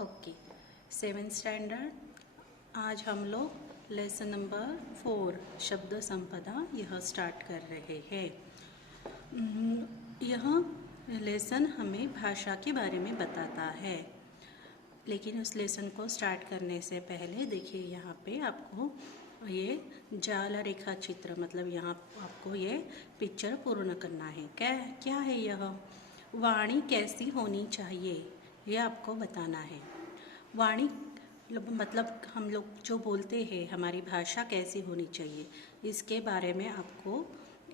Okay, 7th standard. आज हम लोग लेसन नंबर 4 शब्द संपदा यह स्टार्ट कर रहे हैं। यह लेसन हमें भाषा के बारे में बताता है, लेकिन उस लेसन को स्टार्ट करने से पहले देखिए यहाँ पे आपको ये जाल रेखा चित्र मतलब यहाँ आपको ये पिक्चर पूर्ण करना है। क्या है यह? वाणी कैसी होनी चाहिए ये आपको बताना है। वाणी मतलब हम लोग जो बोलते हैं हमारी भाषा कैसी होनी चाहिए इसके बारे में आपको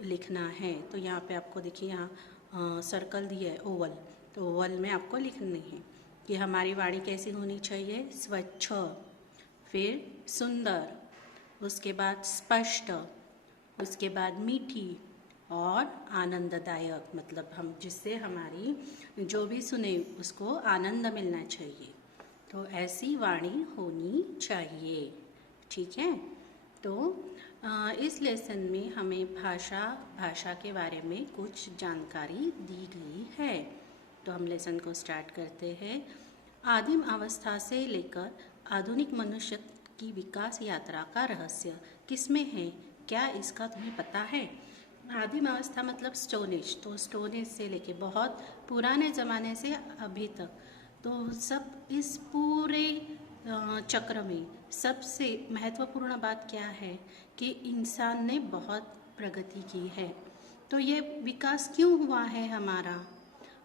लिखना है। तो यहाँ पे आपको देखिए यहाँ सर्कल दिया है ओवल, तो ओवल में आपको लिखनी है कि हमारी वाणी कैसी होनी चाहिए। स्वच्छ, फिर सुंदर, उसके बाद स्पष्ट, उसके बाद मीठी और आनंददायक, मतलब हम जिससे हमारी जो भी सुने उसको आनंद मिलना चाहिए। तो ऐसी वाणी होनी चाहिए, ठीक है। तो इस लेसन में हमें भाषा के बारे में कुछ जानकारी दी गई है। तो हम लेसन को स्टार्ट करते हैं। आदिम अवस्था से लेकर आधुनिक मनुष्य की विकास यात्रा का रहस्य किसमें है? क्या इसका तुम्हें पता है? आदिम अवस्था मतलब स्टोन एज, तो स्टोन एज से लेके बहुत पुराने ज़माने से अभी तक, तो सब इस पूरे चक्र में सबसे महत्वपूर्ण बात क्या है कि इंसान ने बहुत प्रगति की है। तो ये विकास क्यों हुआ है हमारा?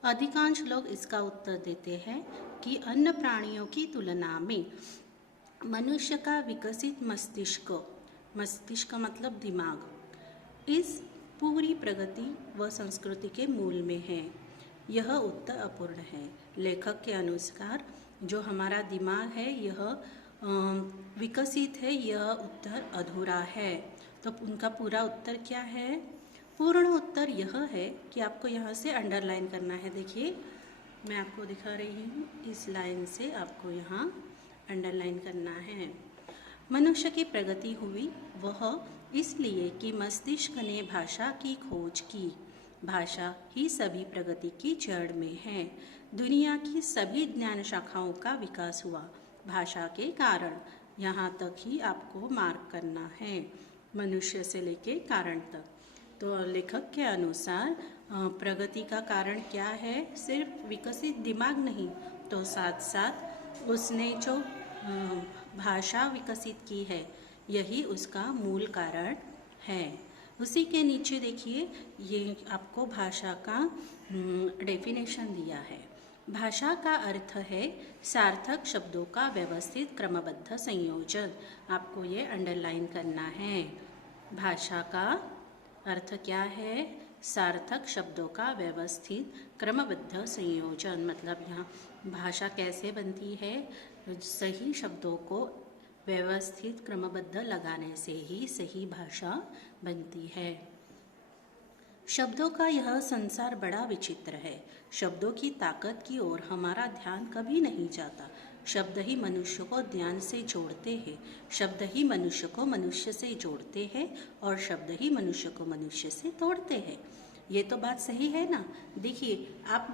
अधिकांश लोग इसका उत्तर देते हैं कि अन्य प्राणियों की तुलना में मनुष्य का विकसित मस्तिष्क मतलब दिमाग, इस पूरी प्रगति व संस्कृति के मूल में है। यह उत्तर अपूर्ण है। लेखक के अनुसार जो हमारा दिमाग है यह विकसित है, यह उत्तर अधूरा है। तो उनका पूरा उत्तर क्या है? पूर्ण उत्तर यह है कि आपको यहाँ से अंडरलाइन करना है। देखिए मैं आपको दिखा रही हूँ, इस लाइन से आपको यहाँ अंडरलाइन करना है। मनुष्य की प्रगति हुई वह इसलिए कि मस्तिष्क ने भाषा की खोज की। भाषा ही सभी प्रगति की जड़ में है। दुनिया की सभी ज्ञान शाखाओं का विकास हुआ भाषा के कारण। यहाँ तक ही आपको मार्क करना है, मनुष्य से लेके कारण तक। तो लेखक के अनुसार प्रगति का कारण क्या है? सिर्फ विकसित दिमाग नहीं, तो साथ साथ उसने जो भाषा विकसित की है यही उसका मूल कारण है। उसी के नीचे देखिए ये आपको भाषा का डेफिनेशन दिया है। भाषा का अर्थ है सार्थक शब्दों का व्यवस्थित क्रमबद्ध संयोजन। आपको ये अंडरलाइन करना है। भाषा का अर्थ क्या है? सार्थक शब्दों का व्यवस्थित क्रमबद्ध संयोजन। मतलब यहाँ भाषा कैसे बनती है? सही शब्दों को व्यवस्थित क्रमबद्ध लगाने से ही सही भाषा बनती है। शब्दों का यह संसार बड़ा विचित्र है। शब्दों की ताकत की ओर हमारा ध्यान कभी नहीं जाता। शब्द ही मनुष्य को ध्यान से जोड़ते हैं, शब्द ही मनुष्य को मनुष्य से जोड़ते हैं और शब्द ही मनुष्य को मनुष्य से तोड़ते हैं। ये तो बात सही है ना? देखिए आप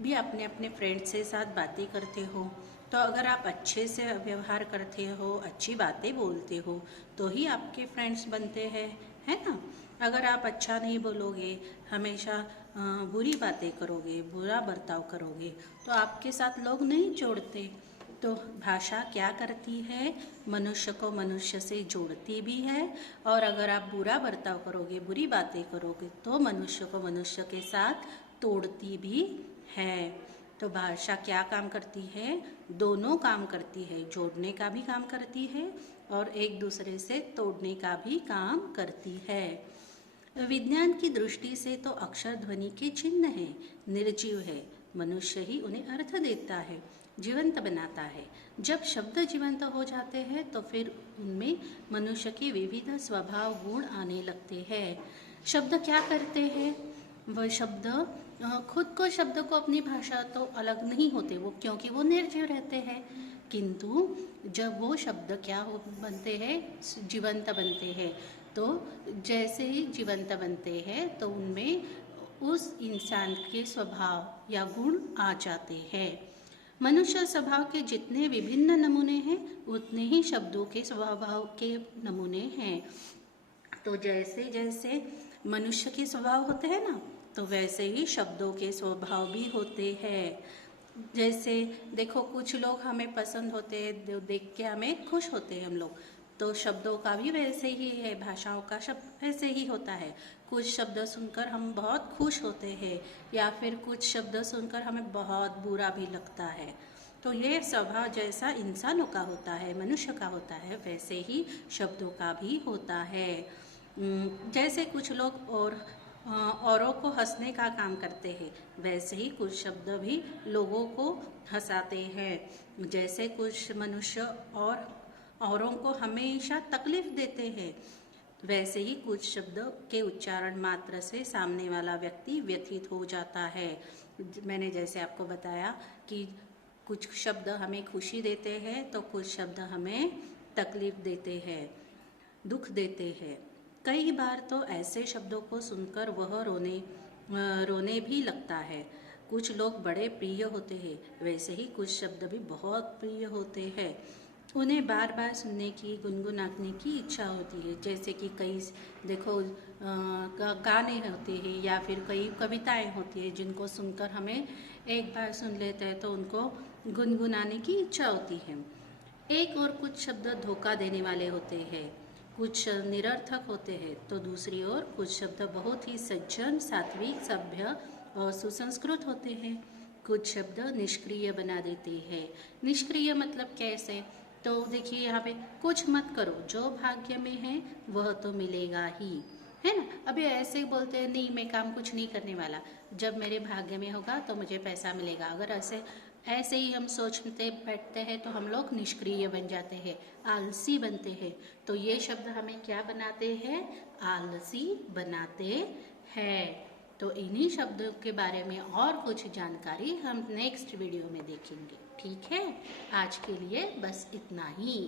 भी अपने अपने फ्रेंड से साथ बातें करते हो, तो अगर आप अच्छे से व्यवहार करते हो, अच्छी बातें बोलते हो, तो ही आपके फ्रेंड्स बनते हैं, है ना? अगर आप अच्छा नहीं बोलोगे, हमेशा बुरी बातें करोगे, बुरा बर्ताव करोगे, तो आपके साथ लोग नहीं जोड़ते। तो भाषा क्या करती है? मनुष्य को मनुष्य से जोड़ती भी है, और अगर आप बुरा बर्ताव करोगे, बुरी बातें करोगे, तो मनुष्य को मनुष्य के साथ तोड़ती भी है। तो भाषा क्या काम करती है? दोनों काम करती है, जोड़ने का भी काम करती है और एक दूसरे से तोड़ने का भी काम करती है। विज्ञान की दृष्टि से तो अक्षर ध्वनि के चिन्ह है, निर्जीव है। मनुष्य ही उन्हें अर्थ देता है, जीवंत बनाता है। जब शब्द जीवंत हो जाते हैं तो फिर उनमें मनुष्य के विविध स्वभाव गुण आने लगते हैं। शब्द क्या करते हैं? वह शब्द खुद को शब्द को अपनी भाषा तो अलग नहीं होते वो, क्योंकि वो निर्जीव रहते हैं। किंतु जब वो शब्द क्या बनते हैं? जीवंत बनते हैं। तो जैसे ही जीवंत बनते हैं तो उनमें उस इंसान के स्वभाव या गुण आ जाते हैं। मनुष्य स्वभाव के जितने विभिन्न नमूने हैं उतने ही शब्दों के स्वभाव के नमूने हैं। तो जैसे जैसे मनुष्य के स्वभाव होते हैं ना, तो वैसे ही शब्दों के स्वभाव भी होते हैं। जैसे देखो, कुछ लोग हमें पसंद होते हैं, देख के हमें खुश होते हैं हम लोग, तो शब्दों का भी वैसे ही है, भाषाओं का शब्द वैसे ही होता है। कुछ शब्द सुनकर हम बहुत खुश होते हैं या फिर कुछ शब्द सुनकर हमें बहुत बुरा भी लगता है। तो ये स्वभाव जैसा इंसानों का होता है, मनुष्य का होता है, वैसे ही शब्दों का भी होता है। जैसे कुछ लोग औरों को हंसने का काम करते हैं, वैसे ही कुछ शब्द भी लोगों को हंसाते हैं। जैसे कुछ मनुष्य औरों को हमेशा तकलीफ देते हैं, वैसे ही कुछ शब्द के उच्चारण मात्र से सामने वाला व्यक्ति व्यथित हो जाता है। मैंने जैसे आपको बताया कि कुछ शब्द हमें खुशी देते हैं तो कुछ शब्द हमें तकलीफ देते हैं, दुख देते हैं। कई बार तो ऐसे शब्दों को सुनकर वह रोने भी लगता है। कुछ लोग बड़े प्रिय होते हैं, वैसे ही कुछ शब्द भी बहुत प्रिय होते हैं। उन्हें बार बार सुनने की, गुनगुनाने की इच्छा होती है। जैसे कि कई देखो गाने होते हैं या फिर कई कविताएं होती है जिनको सुनकर हमें एक बार सुन लेते हैं तो उनको गुनगुनाने की इच्छा होती है। एक और कुछ शब्द धोखा देने वाले होते हैं, कुछ निरर्थक होते हैं, तो दूसरी ओर कुछ शब्द बहुत ही सज्जन, सात्विक, सभ्य और सुसंस्कृत होते हैं। कुछ शब्द निष्क्रिय बना देते हैं। निष्क्रिय मतलब कैसे? तो देखिए यहाँ पे, कुछ मत करो, जो भाग्य में है वह तो मिलेगा ही, है ना। अभी ऐसे बोलते हैं नहीं मैं काम कुछ नहीं करने वाला, जब मेरे भाग्य में होगा तो मुझे पैसा मिलेगा। अगर ऐसे ही हम सोचते बैठते हैं तो हम लोग निष्क्रिय बन जाते हैं, आलसी बनते हैं। तो ये शब्द हमें क्या बनाते हैं? आलसी बनाते हैं। तो इन्हीं शब्दों के बारे में और कुछ जानकारी हम नेक्स्ट वीडियो में देखेंगे। ठीक है, आज के लिए बस इतना ही।